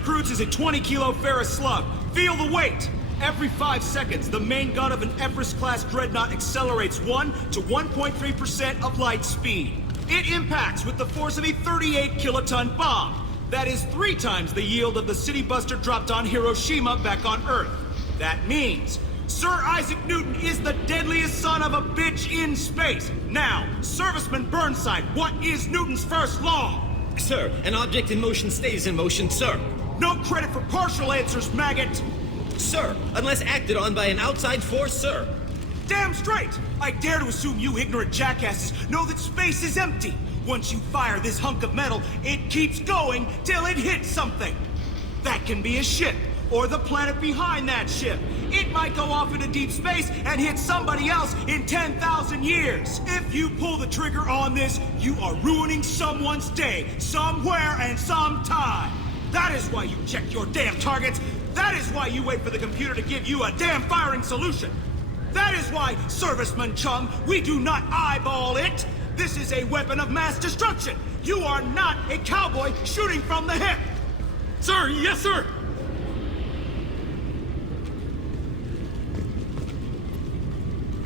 recruits is a 20-kilo ferrous slug. Feel the weight! Every 5 seconds, the main gun of an Everest-class dreadnought accelerates 1 to 1.3% of light speed. It impacts with the force of a 38-kiloton bomb. That is 3 times the yield of the city buster dropped on Hiroshima back on Earth. That means Sir Isaac Newton is the deadliest son of a bitch in space. Now, Serviceman Burnside, what is Newton's first law? Sir, an object in motion stays in motion, sir. No credit for partial answers, maggot! Sir, unless acted on by an outside force, sir. Damn straight! I dare to assume you ignorant jackasses know that space is empty. Once you fire this hunk of metal, it keeps going till it hits something. That can be a ship, or the planet behind that ship. It might go off into deep space and hit somebody else in 10,000 years. If you pull the trigger on this, you are ruining someone's day, somewhere and sometime. That is why you check your damn targets. That is why you wait for the computer to give you a damn firing solution. That is why, Serviceman Chung, we do not eyeball it. This is a weapon of mass destruction. You are not a cowboy shooting from the hip. Sir, yes, sir!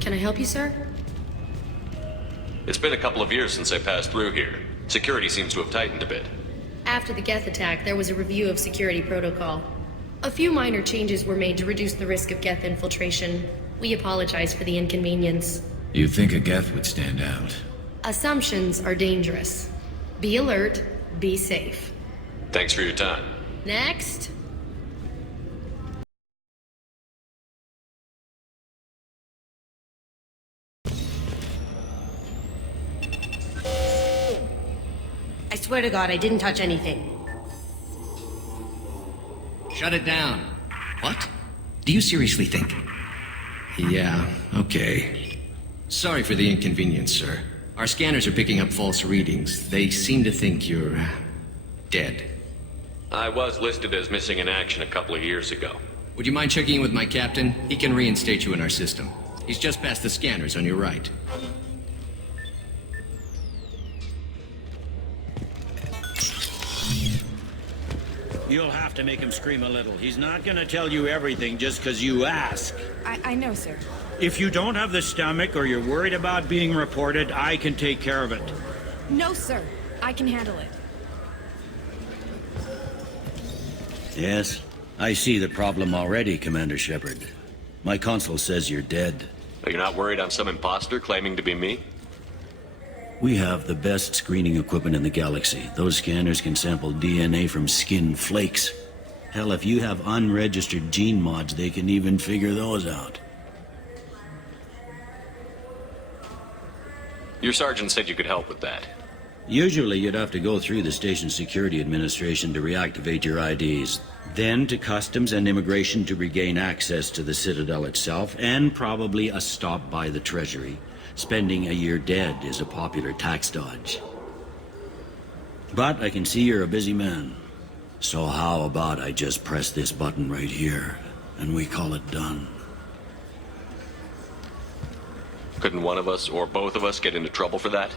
Can I help you, sir? It's been a couple of years since I passed through here. Security seems to have tightened a bit. After the Geth attack, there was a review of security protocol. A few minor changes were made to reduce the risk of Geth infiltration. We apologize for the inconvenience. You'd think a Geth would stand out. Assumptions are dangerous. Be alert, be safe. Thanks for your time. Next. I swear to God, I didn't touch anything. Shut it down. What? Do you seriously think? Yeah, okay. Sorry for the inconvenience, sir. Our scanners are picking up false readings. They seem to think you're dead. I was listed as missing in action a couple of years ago. Would you mind checking in with my captain? He can reinstate you in our system. He's just past the scanners on your right. You'll have to make him scream a little. He's not gonna tell you everything just because you ask. I know, sir. If you don't have the stomach or you're worried about being reported, I can take care of it. No, sir. I can handle it. Yes, I see the problem already, Commander Shepard. My console says you're dead. Are you not worried I'm some imposter claiming to be me? We have the best screening equipment in the galaxy. Those scanners can sample DNA from skin flakes. Hell, if you have unregistered gene mods, they can even figure those out. Your sergeant said you could help with that. Usually you'd have to go through the station security administration to reactivate your IDs, then to customs and immigration to regain access to the Citadel itself, and probably a stop by the Treasury. Spending a year dead is a popular tax dodge. But I can see you're a busy man. So how about I just press this button right here, and we call it done? Couldn't one of us, or both of us, get into trouble for that?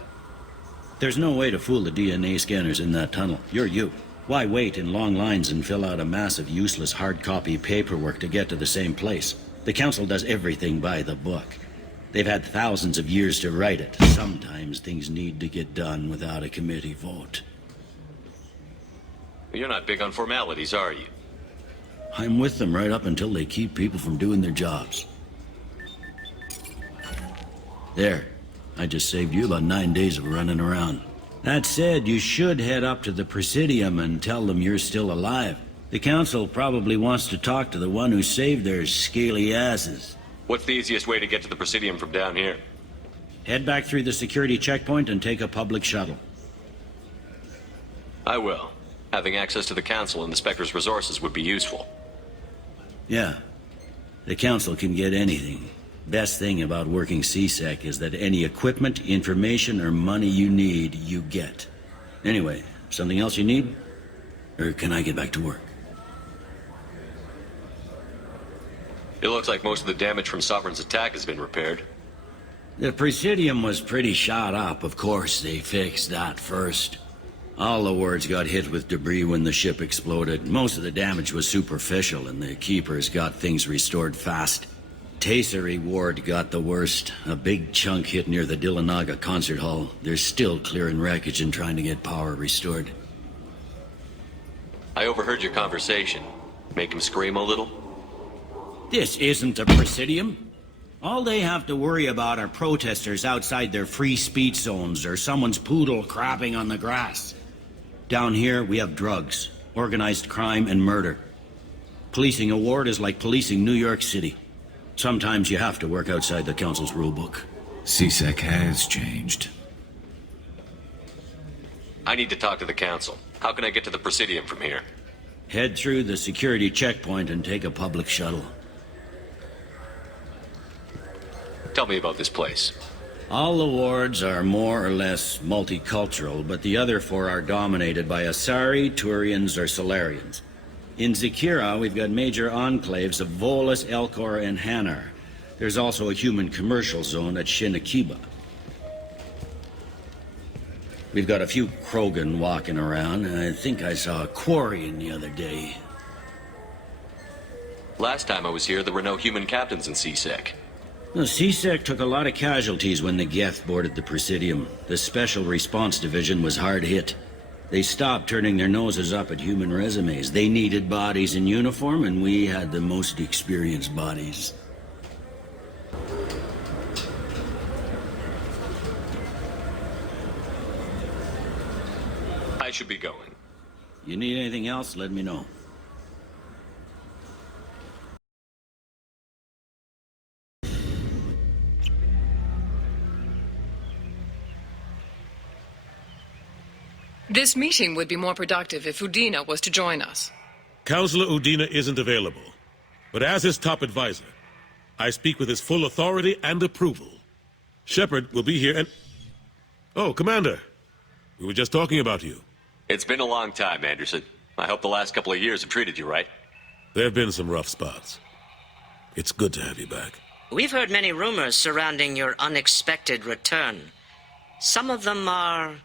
There's no way to fool the DNA scanners in that tunnel. You're you. Why wait in long lines and fill out a massive useless hard copy paperwork to get to the same place? The Council does everything by the book. They've had thousands of years to write it. Sometimes things need to get done without a committee vote. You're not big on formalities, are you? I'm with them right up until they keep people from doing their jobs. There. I just saved you about 9 days of running around. That said, you should head up to the Presidium and tell them you're still alive. The Council probably wants to talk to the one who saved their scaly asses. What's the easiest way to get to the Presidium from down here? Head back through the security checkpoint and take a public shuttle. I will. Having access to the Council and the Spectre's resources would be useful. Yeah. The Council can get anything. Best thing about working CSEC is that any equipment, information, or money you need, you get. Anyway, something else you need? Or can I get back to work? It looks like most of the damage from Sovereign's attack has been repaired. The Presidium was pretty shot up. Of course, they fixed that first. All the wards got hit with debris when the ship exploded. Most of the damage was superficial, and the Keepers got things restored fast. Tasery Ward got the worst. A big chunk hit near the Dillanaga concert hall. They're still clearing wreckage and trying to get power restored. I overheard your conversation. Make him scream a little? This isn't a Presidium. All they have to worry about are protesters outside their free speech zones or someone's poodle crapping on the grass. Down here, we have drugs, organized crime, and murder. Policing a ward is like policing New York City. Sometimes you have to work outside the Council's rulebook. CSEC has changed. I need to talk to the Council. How can I get to the Presidium from here? Head through the security checkpoint and take a public shuttle. Tell me about this place. All the wards are more or less multicultural, but the other four are dominated by Asari, Turians, or Solarians. In Zakira, we've got major enclaves of Volus, Elcor, and Hanar. There's also a human commercial zone at Shinakiba. We've got a few Krogan walking around, and I think I saw a Quarian the other day. Last time I was here, there were no human captains in CSEC. The CSEC took a lot of casualties when the Geth boarded the Presidium. The Special Response Division was hard hit. They stopped turning their noses up at human resumes. They needed bodies in uniform, and we had the most experienced bodies. I should be going. You need anything else, let me know. This meeting would be more productive if Udina was to join us. Counselor Udina isn't available, but as his top advisor, I speak with his full authority and approval. Shepard will be here and... Oh, Commander. We were just talking about you. It's been a long time, Anderson. I hope the last couple of years have treated you right. There have been some rough spots. It's good to have you back. We've heard many rumors surrounding your unexpected return. Some of them are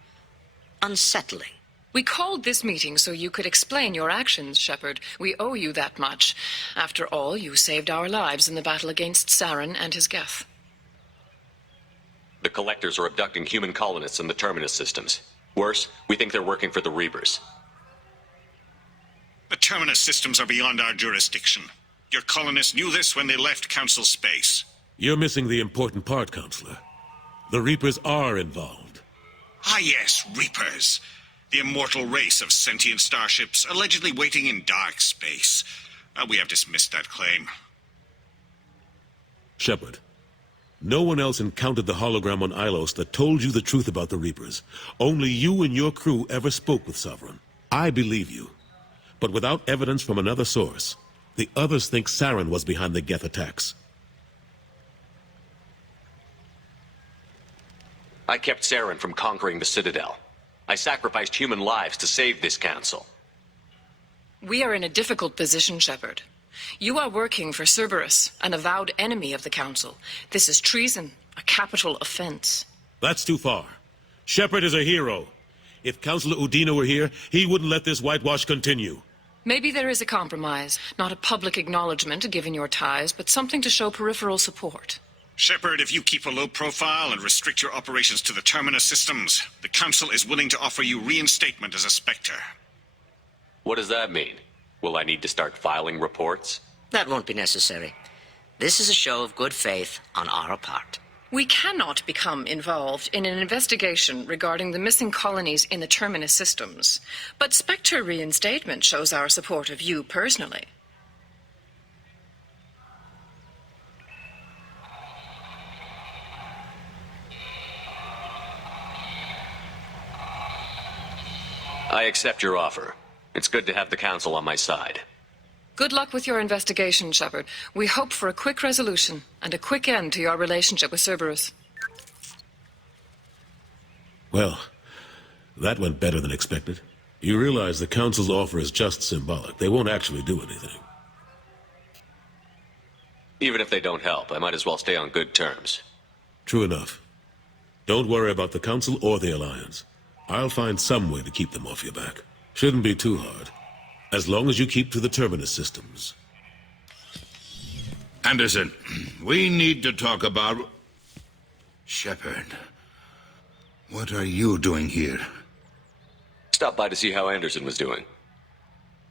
unsettling. We called this meeting so you could explain your actions, Shepard. We owe you that much. After all, you saved our lives in the battle against Saren and his Geth. The Collectors are abducting human colonists in the Terminus systems. Worse, we think they're working for the Reapers. The Terminus systems are beyond our jurisdiction. Your colonists knew this when they left Council space. You're missing the important part, Counselor. The Reapers are involved. Ah yes, Reapers. The immortal race of sentient starships allegedly waiting in dark space. We have dismissed that claim. Shepard, no one else encountered the hologram on Ilos that told you the truth about the Reapers. Only you and your crew ever spoke with Sovereign. I believe you. But without evidence from another source, the others think Saren was behind the Geth attacks. I kept Saren from conquering the Citadel. I sacrificed human lives to save this council. We are in a difficult position, Shepard. You are working for Cerberus, an avowed enemy of the Council. This is treason, a capital offense. That's too far. Shepard is a hero. If Counselor Udina were here, he wouldn't let this whitewash continue. Maybe there is a compromise. Not a public acknowledgement given your ties, but something to show peripheral support. Shepard, if you keep a low profile and restrict your operations to the Terminus systems, the Council is willing to offer you reinstatement as a Spectre. What does that mean? Will I need to start filing reports? That won't be necessary. This is a show of good faith on our part. We cannot become involved in an investigation regarding the missing colonies in the Terminus systems. But Spectre reinstatement shows our support of you personally. I accept your offer. It's good to have the Council on my side. Good luck with your investigation, Shepard. We hope for a quick resolution and a quick end to your relationship with Cerberus. Well, that went better than expected. You realize the Council's offer is just symbolic. They won't actually do anything. Even if they don't help, I might as well stay on good terms. True enough. Don't worry about the Council or the Alliance. I'll find some way to keep them off your back. Shouldn't be too hard. As long as you keep to the terminus systems. Anderson, we need to talk about... Shepard, what are you doing here? Stopped by to see how Anderson was doing.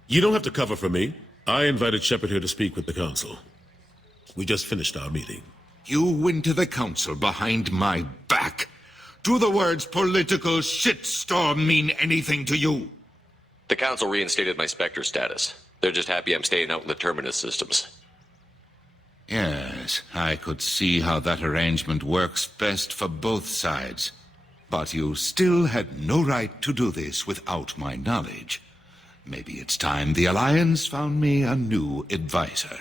You don't have to cover for me. I invited Shepard here to speak with the Council. We just finished our meeting. You went to the Council behind my back. Do the words political shitstorm mean anything to you? The Council reinstated my Spectre status. They're just happy I'm staying out in the terminus systems. Yes, I could see how that arrangement works best for both sides. But you still had no right to do this without my knowledge. Maybe it's time the Alliance found me a new advisor.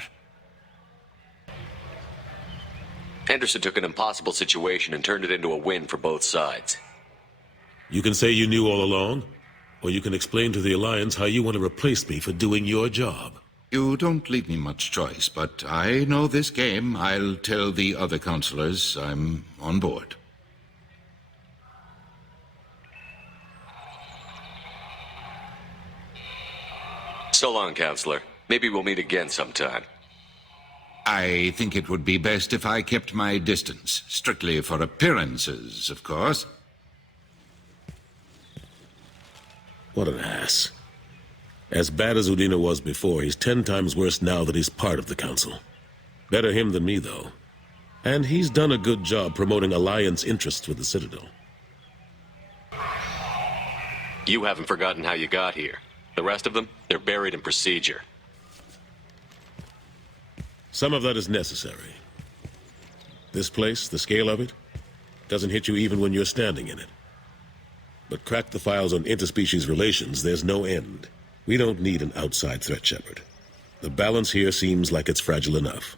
Anderson took an impossible situation and turned it into a win for both sides. You can say you knew all along, or you can explain to the Alliance how you want to replace me for doing your job. You don't leave me much choice, but I know this game. I'll tell the other counselors I'm on board. So long, Counselor. Maybe we'll meet again sometime. I think it would be best if I kept my distance. Strictly for appearances, of course. What an ass. As bad as Udina was before, he's 10 times worse now that he's part of the Council. Better him than me, though. And he's done a good job promoting Alliance interests with the Citadel. You haven't forgotten how you got here. The rest of them, they're buried in procedure. Some of that is necessary. This place, the scale of it, doesn't hit you even when you're standing in it. But crack the files on interspecies relations, there's no end. We don't need an outside threat, Shepard. The balance here seems like it's fragile enough.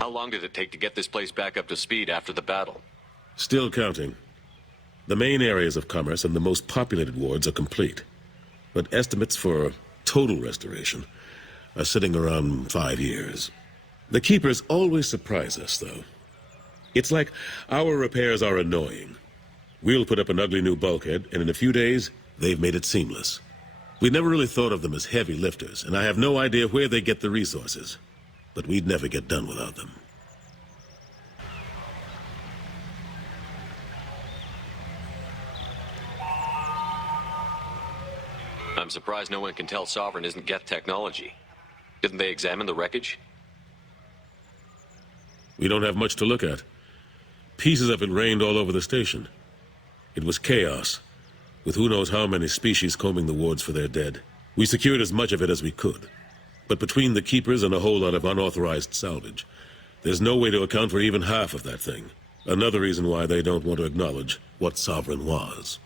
How long did it take to get this place back up to speed after the battle? Still counting. The main areas of commerce and the most populated wards are complete. But estimates for total restoration are sitting around 5 years. The Keepers always surprise us, though. It's like our repairs are annoying. We'll put up an ugly new bulkhead, and in a few days, they've made it seamless. We never really thought of them as heavy lifters, and I have no idea where they get the resources. But we'd never get done without them. I'm surprised no one can tell Sovereign isn't Geth technology. Didn't they examine the wreckage? We don't have much to look at. Pieces of it rained all over the station. It was chaos, with who knows how many species combing the wards for their dead. We secured as much of it as we could. But between the Keepers and a whole lot of unauthorized salvage, there's no way to account for even half of that thing. Another reason why they don't want to acknowledge what Sovereign was.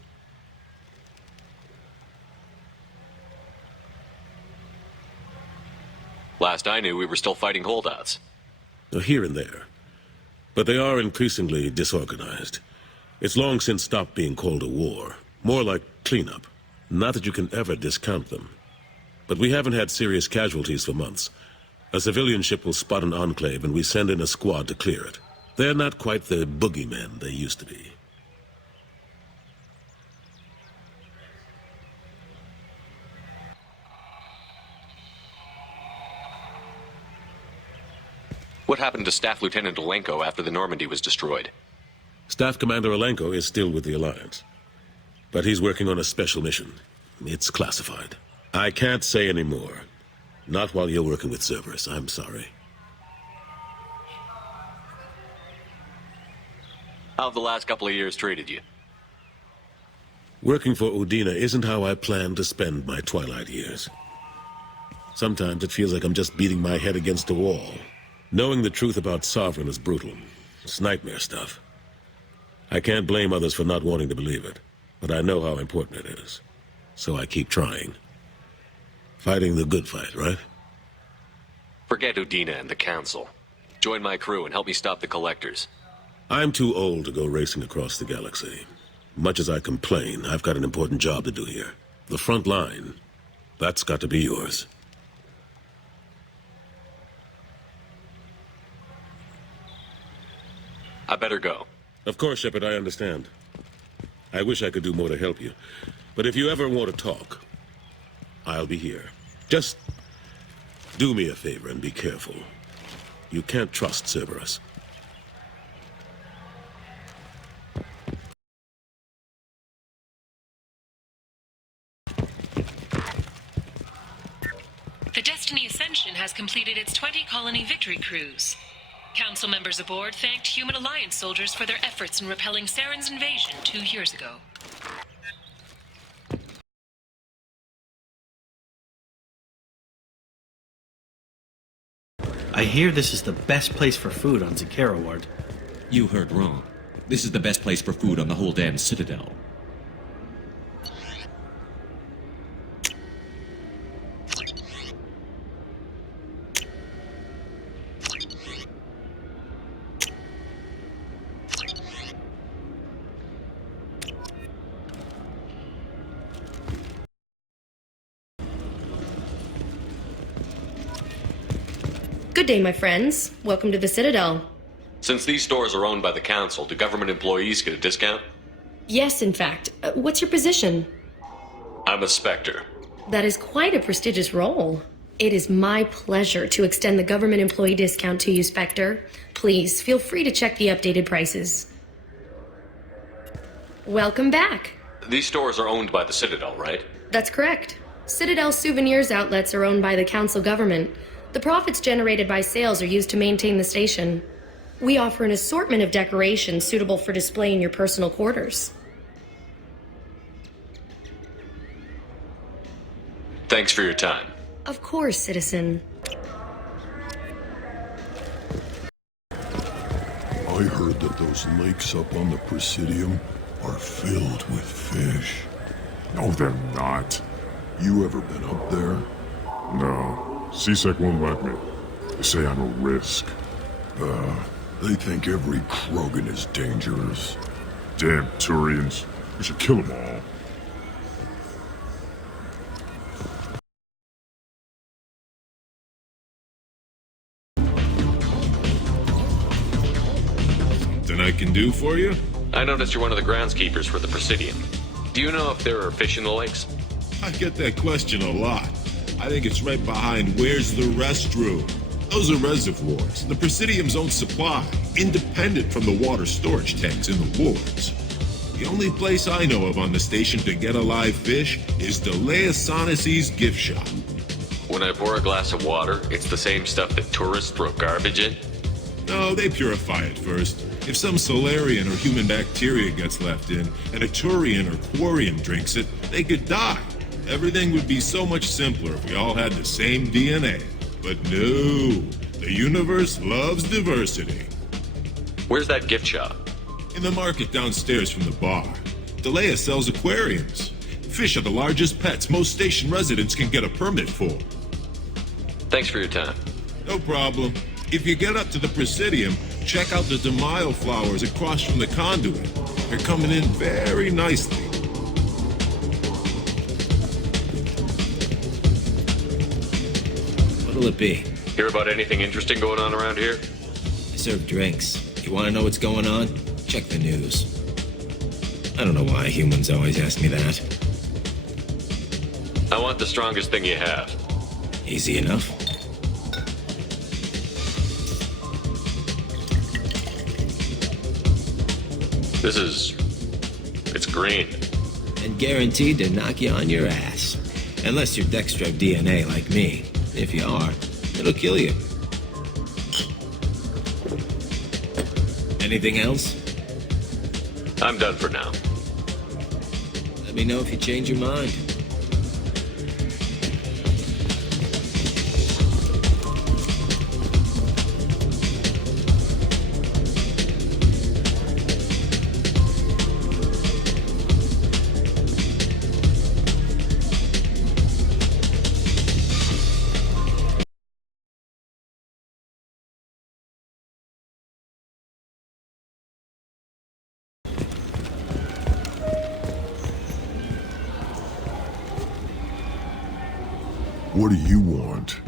Last I knew, we were still fighting holdouts. Here and there. But they are increasingly disorganized. It's long since stopped being called a war. More like cleanup. Not that you can ever discount them. But we haven't had serious casualties for months. A civilian ship will spot an enclave and we send in a squad to clear it. They're not quite the boogeymen they used to be. What happened to Staff Lieutenant Alenko after the Normandy was destroyed? Staff Commander Alenko is still with the Alliance. But he's working on a special mission. It's classified. I can't say any more. Not while you're working with Cerberus, I'm sorry. How have the last couple of years treated you? Working for Udina isn't how I plan to spend my twilight years. Sometimes it feels like I'm just beating my head against a wall. Knowing the truth about Sovereign is brutal. It's nightmare stuff. I can't blame others for not wanting to believe it, but I know how important it is. So I keep trying. Fighting the good fight, right? Forget Udina and the Council. Join my crew and help me stop the Collectors. I'm too old to go racing across the galaxy. Much as I complain, I've got an important job to do here. The front line. That's got to be yours. I better go. Of course, Shepard, I understand. I wish I could do more to help you. But if you ever want to talk, I'll be here. Just do me a favor and be careful. You can't trust Cerberus. The Destiny Ascension has completed its 20-colony victory cruise. Council members aboard thanked Human Alliance soldiers for their efforts in repelling Saren's invasion 2 years ago. I hear this is the best place for food on Zakera Ward. You heard wrong. This is the best place for food on the whole damn Citadel. Good day, my friends. Welcome to the Citadel. Since these stores are owned by the Council, do government employees get a discount? Yes, in fact. What's your position? I'm a Spectre. That is quite a prestigious role. It is my pleasure to extend the government employee discount to you, Spectre. Please, feel free to check the updated prices. Welcome back. These stores are owned by the Citadel, right? That's correct. Citadel souvenirs outlets are owned by the Council government. The profits generated by sales are used to maintain the station. We offer an assortment of decorations suitable for display in your personal quarters. Thanks for your time. Of course, citizen. I heard that those lakes up on the Presidium are filled with fish. No, they're not. You ever been up there? No. CSEC won't let me. They say I'm a risk. They think every Krogan is dangerous. Damn Turians. We should kill them all. Something I can do for you? I noticed you're one of the groundskeepers for the Presidium. Do you know if there are fish in the lakes? I get that question a lot. I think it's right behind where's the restroom. Those are reservoirs, the Presidium's own supply, independent from the water storage tanks in the wards. The only place I know of on the station to get a live fish is Delea Sonesi's gift shop. When I pour a glass of water, it's the same stuff that tourists throw garbage in? No, they purify it first. If some Solarian or human bacteria gets left in, and a Turian or Quarian drinks it, they could die. Everything would be so much simpler if we all had the same DNA. But no, the universe loves diversity. Where's that gift shop? In the market downstairs from the bar. Delea sells aquariums. Fish are the largest pets most station residents can get a permit for. Thanks for your time. No problem. If you get up to the Presidium, check out the DeMaio flowers across from the conduit. They're coming in very nicely. What'll it be? Hear about anything interesting going on around here? I serve drinks. You want to know what's going on? Check the news. I don't know why humans always ask me that. I want the strongest thing you have. Easy enough. It's green. And guaranteed to knock you on your ass. Unless you're dextro DNA like me. If you are, it'll kill you. Anything else? I'm done for now. Let me know if you change your mind. What do you want?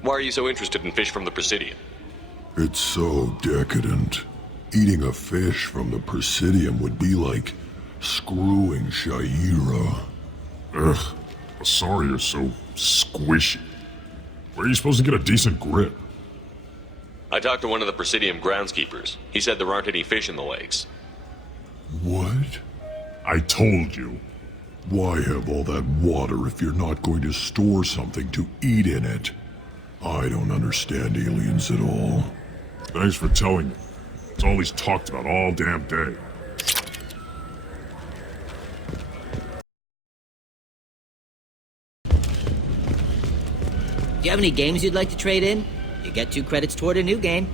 Why are you so interested in fish from the Presidium? It's so decadent. Eating a fish from the Presidium would be like screwing Shaira. Ugh, sorry you're so squishy. Where are you supposed to get a decent grip? I talked to one of the Presidium groundskeepers. He said there aren't any fish in the lakes. What? I told you. Why have all that water if you're not going to store something to eat in it? I don't understand aliens at all. Thanks for telling me. It's all he's talked about all damn day. Do you have any games you'd like to trade in? You get 2 credits toward a new game.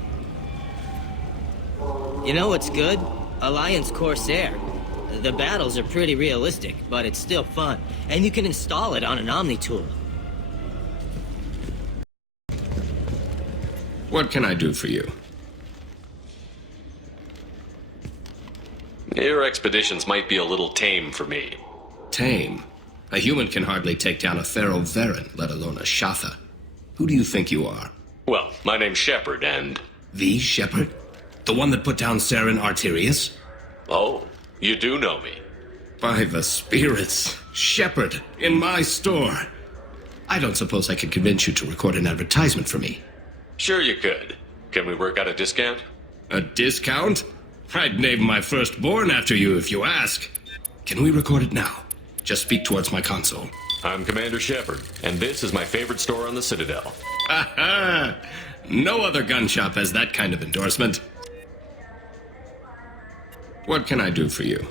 You know what's good? Alliance Corsair. The battles are pretty realistic, but it's still fun. And you can install it on an Omni tool. What can I do for you? Your expeditions might be a little tame for me. Tame? A human can hardly take down a Pharaoh Varen, let alone a Shatha. Who do you think you are? Well, my name's Shepard, and... The Shepard? The one that put down Saren Arterius? Oh, you do know me. By the spirits. Shepard, in my store. I don't suppose I could convince you to record an advertisement for me. Sure you could. Can we work out a discount? A discount? I'd name my firstborn after you if you ask. Can we record it now? Just speak towards my console. I'm Commander Shepard, and this is my favorite store on the Citadel. Ha ha! No other gun shop has that kind of endorsement. What can I do for you?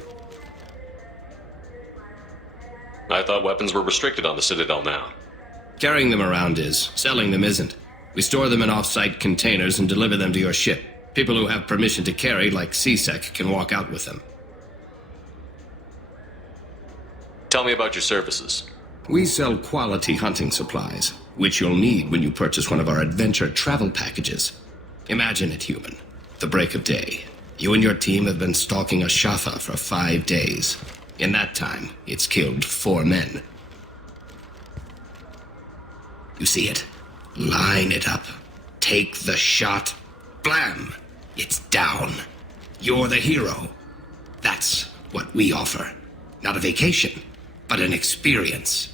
I thought weapons were restricted on the Citadel now. Carrying them around is. Selling them isn't. We store them in off-site containers and deliver them to your ship. People who have permission to carry, like CSEC, can walk out with them. Tell me about your services. We sell quality hunting supplies, which you'll need when you purchase one of our adventure travel packages. Imagine it, human. The break of day. You and your team have been stalking a Shatha for 5 days. In that time, it's killed 4 men. You see it? Line it up. Take the shot. Blam! It's down. You're the hero. That's what we offer. Not a vacation, but an experience.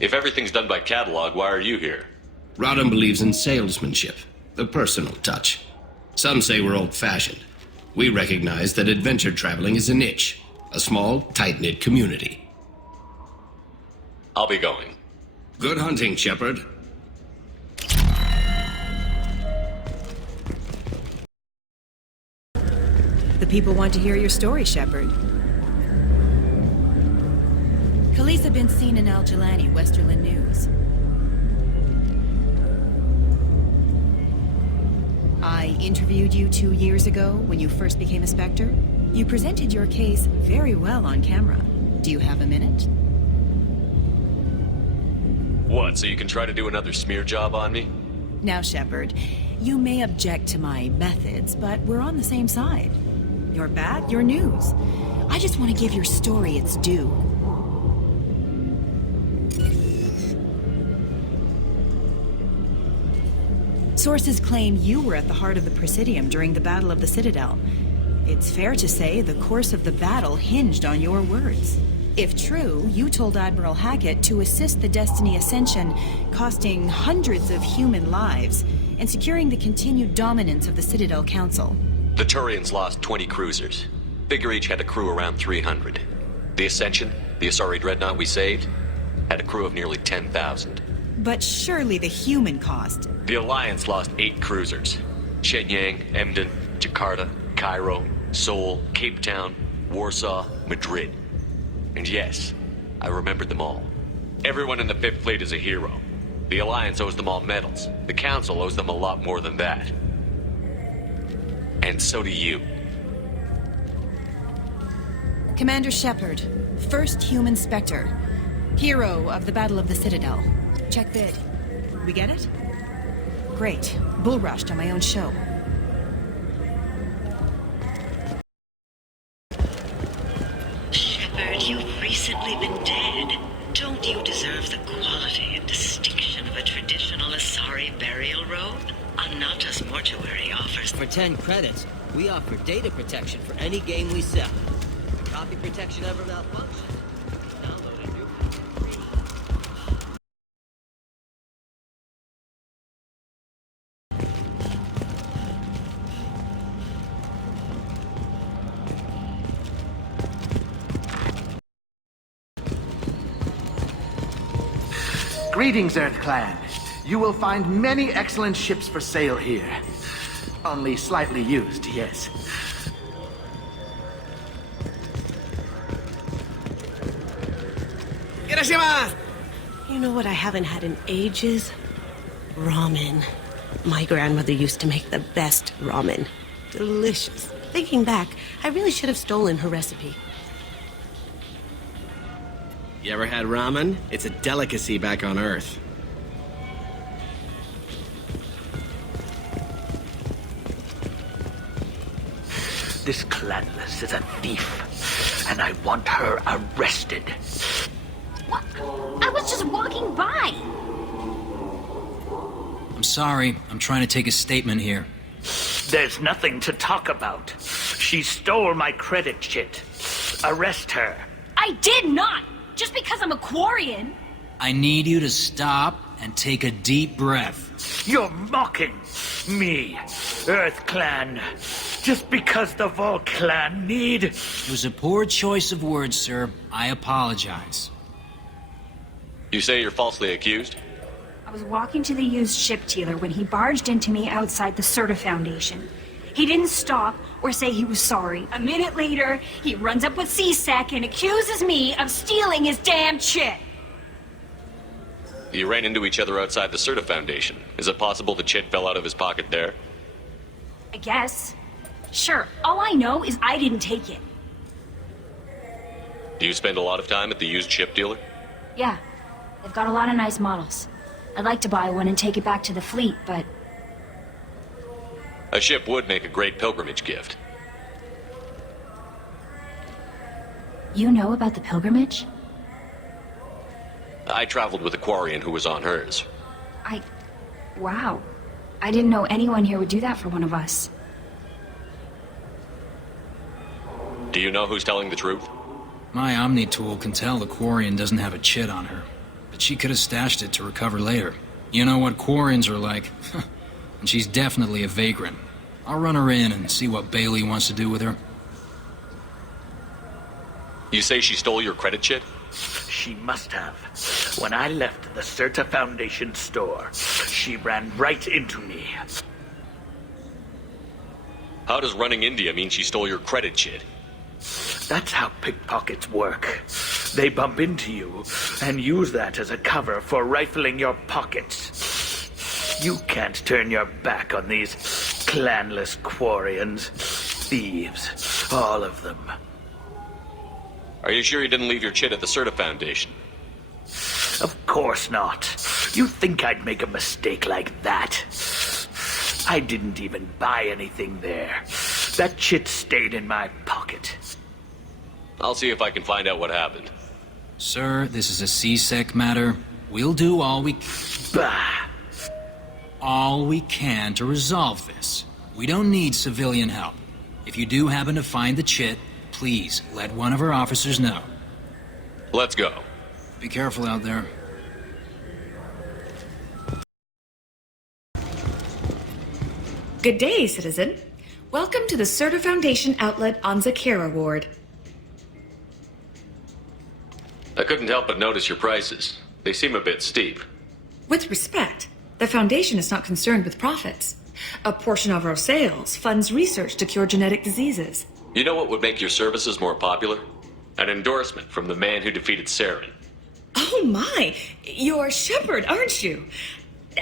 If everything's done by catalog, why are you here? Rodham believes in salesmanship, the personal touch. Some say we're old-fashioned. We recognize that adventure traveling is a niche, a small, tight-knit community. I'll be going. Good hunting, Shepard. The people want to hear your story, Shepard. Khaleesa been seen in Al Jelani, Westerland News. I interviewed you 2 years ago when you first became a Spectre. You presented your case very well on camera. Do you have a minute? What, so you can try to do another smear job on me? Now, Shepard, you may object to my methods, but we're on the same side. You're bad, you're news. I just want to give your story its due. Sources claim you were at the heart of the Presidium during the Battle of the Citadel. It's fair to say the course of the battle hinged on your words. If true, you told Admiral Hackett to assist the Destiny Ascension, costing hundreds of human lives, and securing the continued dominance of the Citadel Council. The Turians lost 20 cruisers. Figure each had a crew around 300. The Ascension, the Asari dreadnought we saved, had a crew of nearly 10,000. But surely the human cost. The Alliance lost 8 cruisers. Shenyang, Emden, Jakarta, Cairo, Seoul, Cape Town, Warsaw, Madrid. And yes, I remembered them all. Everyone in the 5th Fleet is a hero. The Alliance owes them all medals. The Council owes them a lot more than that. And so do you. Commander Shepard, first human Spectre. Hero of the Battle of the Citadel. Check bid. We get it? Great. Bull rushed on my own show. Shepard, you've recently been dead. Don't you deserve the quality and distinction of a traditional Sorry Burial Road? Anata's Mortuary offers... For 10 credits, we offer data protection for any game we sell. If copy protection ever malfunctions, download a new one for free. Greetings, Earth Clan. You will find many excellent ships for sale here. Only slightly used, yes. You know what I haven't had in ages? Ramen. My grandmother used to make the best ramen. Delicious. Thinking back, I really should have stolen her recipe. You ever had ramen? It's a delicacy back on Earth. This clanless is a thief, and I want her arrested. What? I was just walking by. I'm sorry. I'm trying to take a statement here. There's nothing to talk about. She stole my credit chit. Arrest her. I did not. Just because I'm a Quarian. I need you to stop and take a deep breath. You're mocking me, Earth Clan. Just because the Vol Clan need... It was a poor choice of words, sir. I apologize. You say you're falsely accused? I was walking to the used ship dealer when he barged into me outside the Serta Foundation. He didn't stop or say he was sorry. A minute later, he runs up with C-Sec and accuses me of stealing his damn chit. You ran into each other outside the Serta Foundation. Is it possible the chit fell out of his pocket there? I guess. Sure, all I know is I didn't take it. Do you spend a lot of time at the used ship dealer? Yeah, they've got a lot of nice models. I'd like to buy one and take it back to the fleet, but... A ship would make a great pilgrimage gift. You know about the pilgrimage? I traveled with a Quarian who was on hers. Wow. I didn't know anyone here would do that for one of us. Do you know who's telling the truth? My Omni tool can tell the Quarian doesn't have a chit on her, but she could have stashed it to recover later. You know what Quarians are like. And she's definitely a vagrant. I'll run her in and see what Bailey wants to do with her. You say she stole your credit chit? She must have. When I left the Serta Foundation store, she ran right into me. How does running into you mean she stole your credit chit? That's how pickpockets work. They bump into you and use that as a cover for rifling your pockets. You can't turn your back on these clanless Quarians. Thieves, all of them. Are you sure you didn't leave your chit at the Serta Foundation? Of course not. You think I'd make a mistake like that? I didn't even buy anything there. That chit stayed in my pocket. I'll see if I can find out what happened. Sir, this is a C-Sec matter. We'll do all we... Bah! All we can to resolve this. We don't need civilian help. If you do happen to find the chit, please let one of our officers know. Let's go. Be careful out there. Good day, citizen. Welcome to the Serta Foundation outlet on Zakera Ward. I couldn't help but notice your prices. They seem a bit steep. With respect, the Foundation is not concerned with profits. A portion of our sales funds research to cure genetic diseases. You know what would make your services more popular? An endorsement from the man who defeated Saren. Oh my, you're Shepard, aren't you?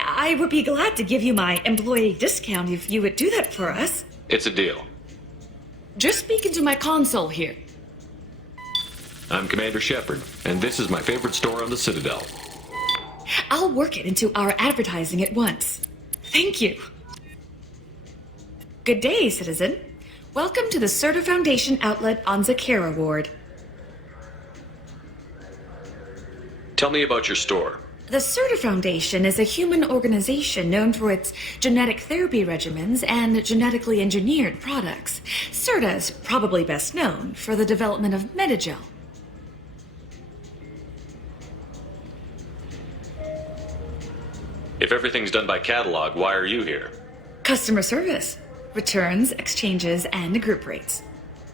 I would be glad to give you my employee discount if you would do that for us. It's a deal. Just speak into my console here. I'm Commander Shepard, and this is my favorite store on the Citadel. I'll work it into our advertising at once. Thank you. Good day, citizen. Welcome to the Serta Foundation outlet on Zakera Ward. Tell me about your store. The CERTA Foundation is a human organization known for its genetic therapy regimens and genetically engineered products. CERTA is probably best known for the development of Metagel. If everything's done by catalog, why are you here? Customer service, returns, exchanges, and group rates.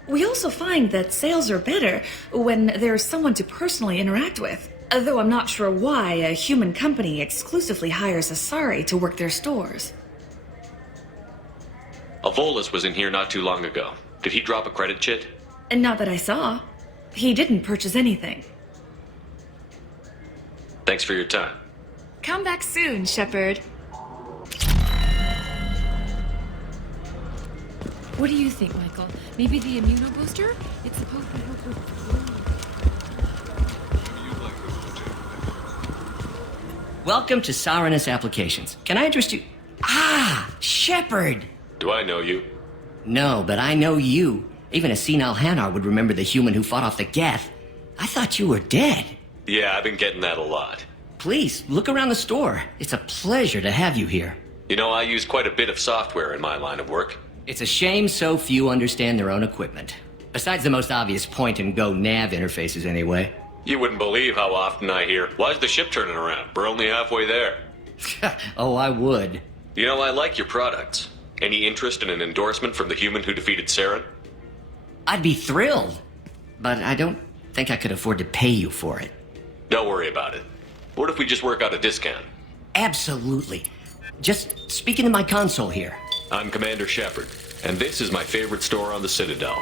We also find that sales are better when there's someone to personally interact with. Though I'm not sure why a human company exclusively hires Asari to work their stores. Avolis was in here not too long ago. Did he drop a credit chit? And not that I saw. He didn't purchase anything. Thanks for your time. Come back soon, Shepard. What do you think, Michael? Maybe the immunobooster? It's supposed to help with... Welcome to Saranus Applications. Can I interest you? Ah, Shepard! Do I know you? No, but I know you. Even a senile Hanar would remember the human who fought off the Geth. I thought you were dead. Yeah, I've been getting that a lot. Please, look around the store. It's a pleasure to have you here. You know, I use quite a bit of software in my line of work. It's a shame so few understand their own equipment. Besides the most obvious point-and-go nav interfaces, anyway. You wouldn't believe how often I hear, "Why's the ship turning around? We're only halfway there." Oh, I would. You know, I like your products. Any interest in an endorsement from the human who defeated Saren? I'd be thrilled. But I don't think I could afford to pay you for it. Don't worry about it. What if we just work out a discount? Absolutely. Just speak into my console here. I'm Commander Shepard, and this is my favorite store on the Citadel.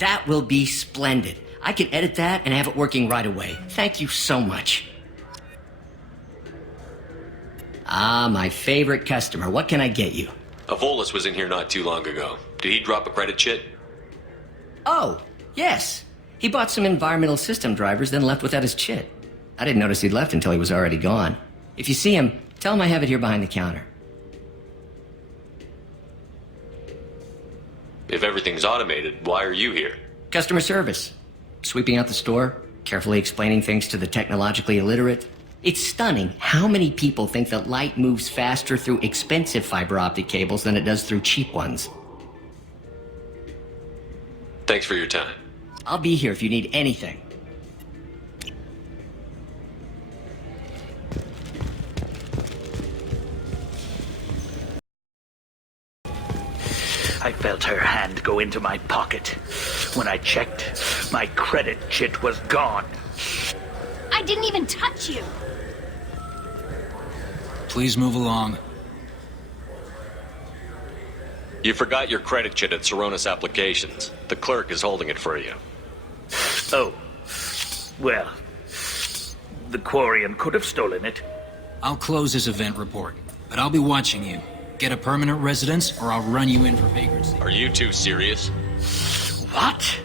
That will be splendid. I can edit that and have it working right away. Thank you so much. Ah, my favorite customer. What can I get you? Avolis was in here not too long ago. Did he drop a credit chit? Oh, yes. He bought some environmental system drivers, then left without his chit. I didn't notice he'd left until he was already gone. If you see him, tell him I have it here behind the counter. If everything's automated, why are you here? Customer service. Sweeping out the store, carefully explaining things to the technologically illiterate. It's stunning how many people think that light moves faster through expensive fiber optic cables than it does through cheap ones. Thanks for your time. I'll be here if you need anything. I felt her hand go into my pocket. When I checked, my credit chit was gone. I didn't even touch you. Please move along. You forgot your credit chit at Saranus Applications. The clerk is holding it for you. Oh. Well, the Quarian could have stolen it. I'll close this event report, but I'll be watching you. Get a permanent residence, or I'll run you in for vagrancy. Are you two serious? What?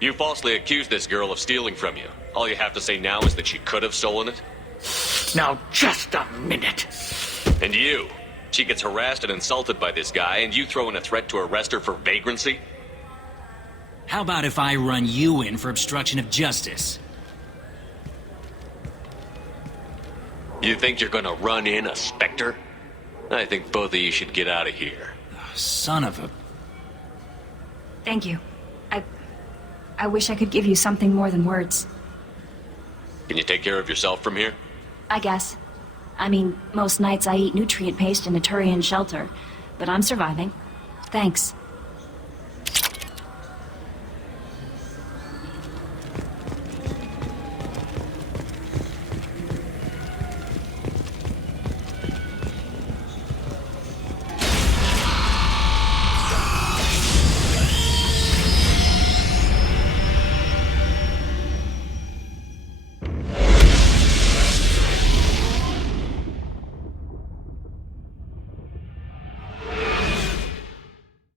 You falsely accused this girl of stealing from you. All you have to say now is that she could have stolen it? Now, just a minute. And you? She gets harassed and insulted by this guy, and you throw in a threat to arrest her for vagrancy? How about if I run you in for obstruction of justice? You think you're gonna run in a Spectre? I think both of you should get out of here. Son of a... Thank you. I wish I could give you something more than words. Can you take care of yourself from here? I guess. I mean, most nights I eat nutrient paste in a Turian shelter, but I'm surviving. Thanks.